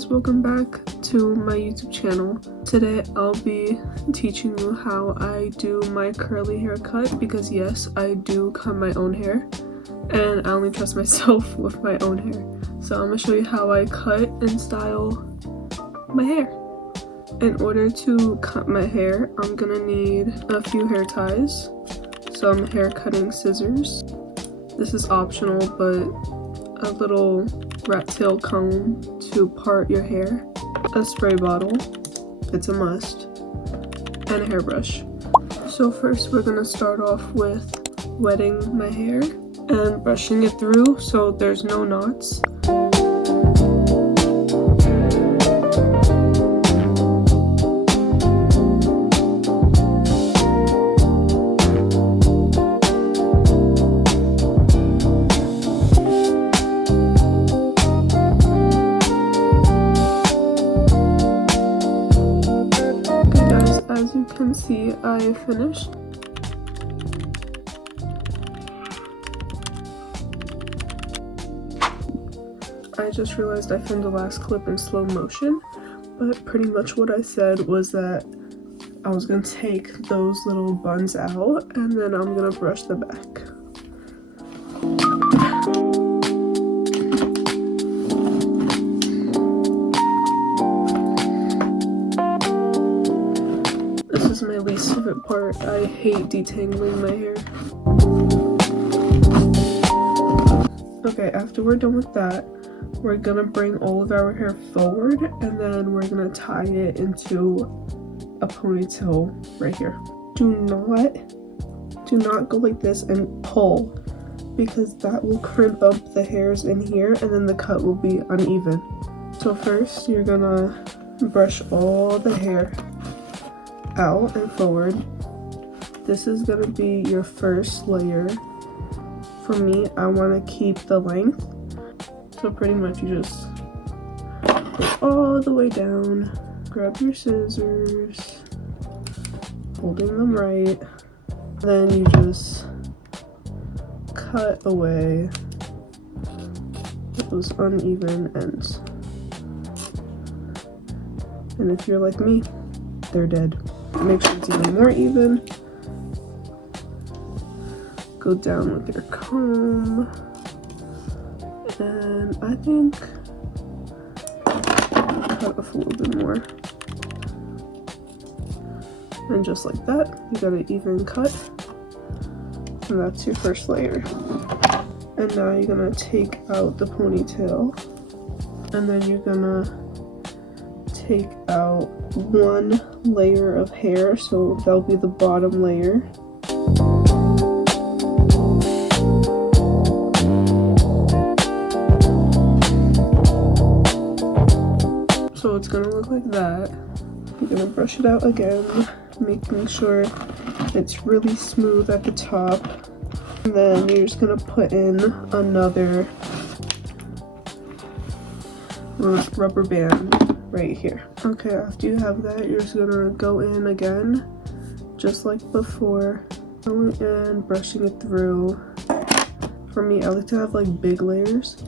guys, welcome back to my YouTube channel. Today I'll be teaching you how I do my curly haircut because yes, I do cut my own hair and I only trust myself with my own hair. So I'm going to show you how I cut and style my hair. In order to cut my hair, I'm going to need a few hair ties, some hair cutting scissors. This is optional, but a little rat tail comb to part your hair, a spray bottle, it's a must, and a hairbrush. So first we're gonna start off with wetting my hair and brushing it through so there's no knots. As you can see, I finished. I just realized I filmed the last clip in slow motion, but pretty much what I said was that I was gonna take those little buns out and then I'm gonna brush the back. This is my least favorite part. I hate detangling my hair. Okay, after we're done with that, we're gonna bring all of our hair forward and then we're gonna tie it into a ponytail right here. Do not go like this and pull, because that will crimp up the hairs in here and then the cut will be uneven. So first you're gonna brush all the hair out and forward. This is gonna be your first layer. For me, I want to keep the length, so pretty much you just go all the way down, grab your scissors, holding them right, then you just cut away those uneven ends. And if you're like me, they're dead. Make sure it's even more even. Go down with your comb. And I think cut off a little bit more. And just like that, you got an even cut. And that's your first layer. And now you're gonna take out the ponytail. And then you're gonna take out one layer of hair, so that'll be the bottom layer. So it's gonna look like that. You're gonna brush it out again, making sure it's really smooth at the top. And then you're just gonna put in another rubber band right here. Okay, after you have that, you're just gonna go in again, just like before, going in, brushing it through. For me, I like to have like big layers,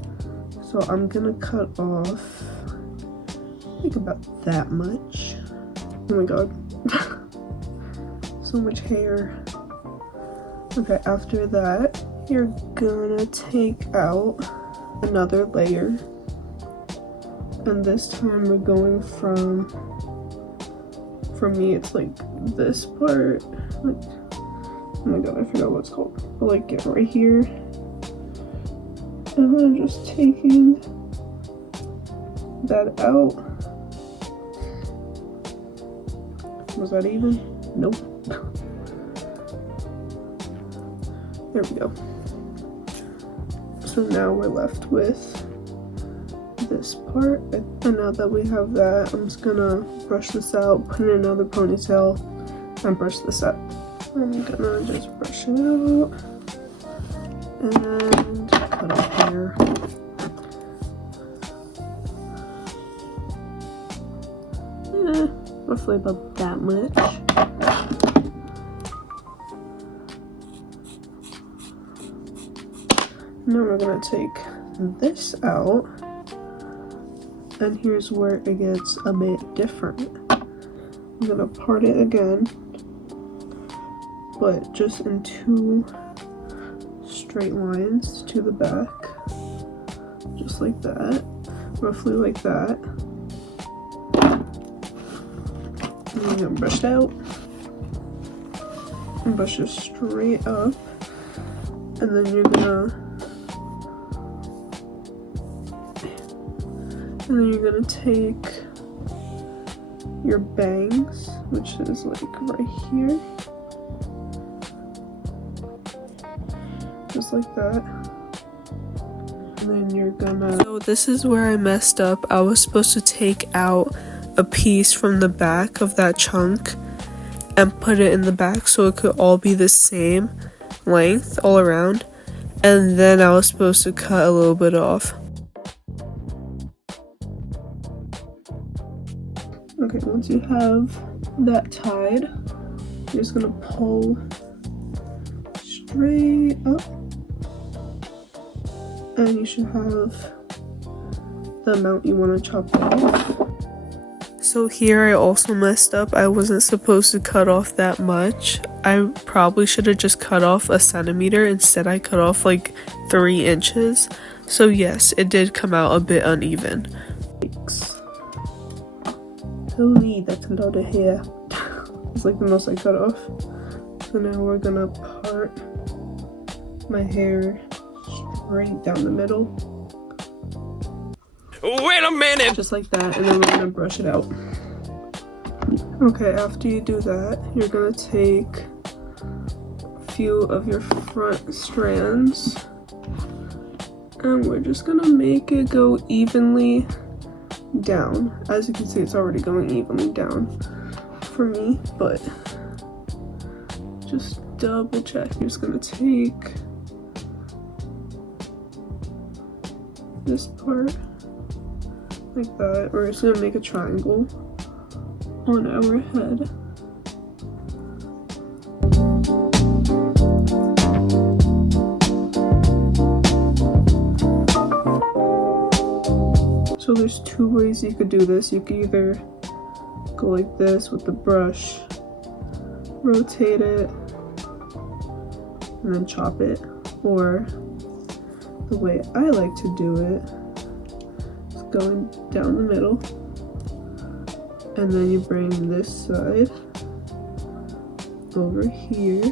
so I'm gonna cut off like about that much. Oh my god, so much hair. Okay, after that, you're gonna take out another layer. And this time we're going from, for me it's like this part, like, oh my god, I forgot what it's called, but like get right here, and then just taking that out. Was that even? Nope. There we go. So now we're left with this part, and now that we have that, I'm just gonna brush this out, put in another ponytail, and brush this up. I'm gonna just brush it out and cut off hair. Roughly about that much. Now we're gonna take this out And here's where it gets a bit different. I'm gonna part it again, but just in 2 straight lines to the back, just like that, roughly like that. And I'm gonna brush it out and brush it straight up, and then you're gonna take your bangs, which is like right here, just like that, and then you're gonna, so this is where I messed up. I was supposed to take out a piece from the back of that chunk and put it in the back so it could all be the same length all around, and then I was supposed to cut a little bit off. Okay, once you have that tied, you're just gonna pull straight up, and you should have the amount you want to chop off. So here I also messed up. I wasn't supposed to cut off that much. I probably should have just cut off 1 centimeter. Instead I cut off like 3 inches. So yes, it did come out a bit uneven. Holy, that's a lot of hair. It's like the most I cut off. So now we're gonna part my hair straight down the middle. Wait a minute! Just like that, and then we're gonna brush it out. Okay, after you do that, you're gonna take a few of your front strands, and we're just gonna make it go evenly down. As you can see, it's already going evenly down for me, but just double check. You're just gonna take this part like that. We're just gonna make a triangle on our head. So there's 2 ways you could do this. You could either go like this with the brush, rotate it, and then chop it, or the way I like to do it is going down the middle, and then you bring this side over here,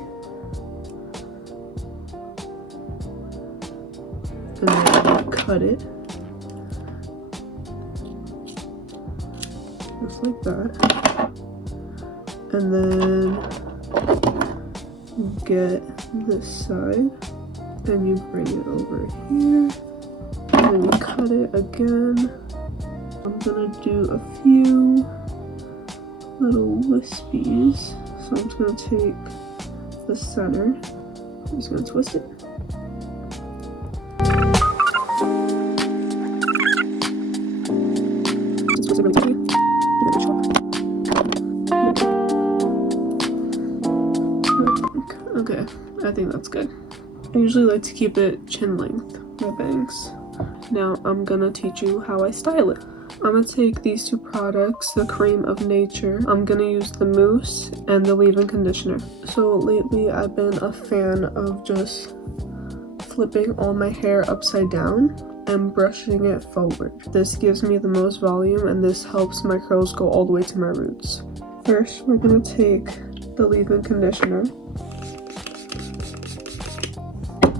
and then you cut it just like that, and then you get this side and you bring it over here, and then you cut it again. I'm gonna do a few little wispies, so I'm just gonna take the center, I'm just gonna twist it. Okay, I think that's good. I usually like to keep it chin length, my bangs. Now I'm gonna teach you how I style it. I'm gonna take these 2 products, the Cream of Nature. I'm gonna use the mousse and the leave-in conditioner. So lately I've been a fan of just flipping all my hair upside down and brushing it forward. This gives me the most volume, and this helps my curls go all the way to my roots. First, we're gonna take the leave-in conditioner,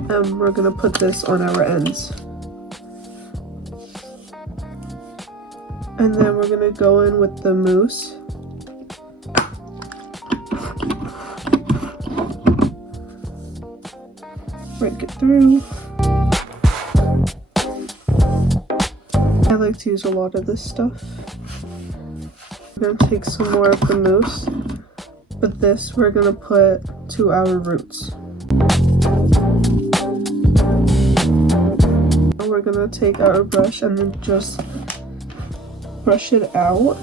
and we're gonna put this on our ends. And then we're gonna go in with the mousse. Break it through. I like to use a lot of this stuff. We're gonna take some more of the mousse, but this we're gonna put to our roots. We're gonna take our brush and then just brush it out,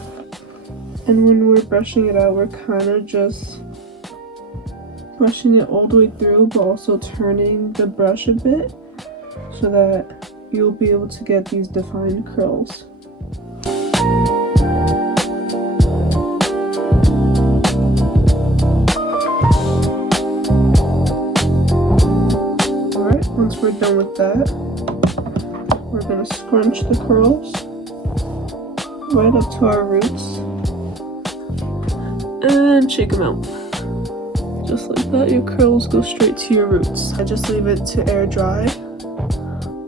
and when we're brushing it out, we're kind of just brushing it all the way through, but also turning the brush a bit so that you'll be able to get these defined curls. Alright, once we're done with that, we're going to scrunch the curls right up to our roots and shake them out. Just like that, your curls go straight to your roots. I just leave it to air dry,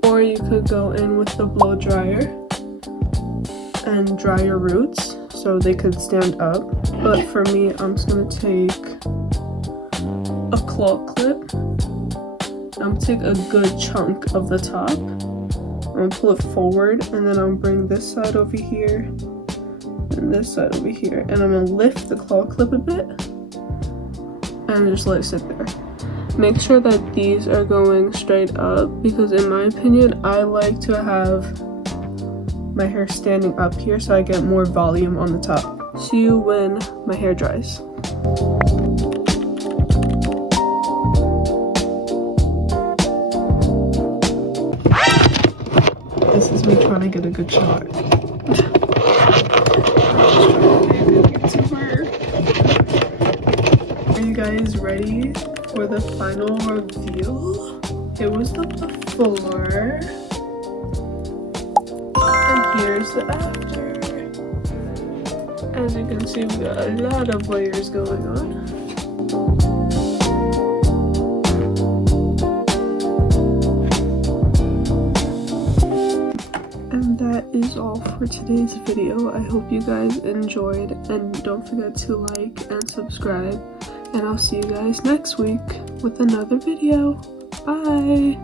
or you could go in with the blow dryer and dry your roots so they could stand up. But for me, I'm just gonna take a claw clip. I'm gonna take a good chunk of the top. I'm gonna pull it forward, and then I'm gonna bring this side over here and this side over here, and I'm gonna lift the claw clip a bit and just let it sit there. Make sure that these are going straight up, because in my opinion, I like to have my hair standing up here so I get more volume on the top. See you when my hair dries. This is me trying to get a good shot. Are you guys ready for the final reveal? It was the before, and here's the after. As you can see, we got a lot of layers going on. And that is all for today's video. I hope you guys enjoyed, and don't forget to like and subscribe, and I'll see you guys next week with another video. Bye!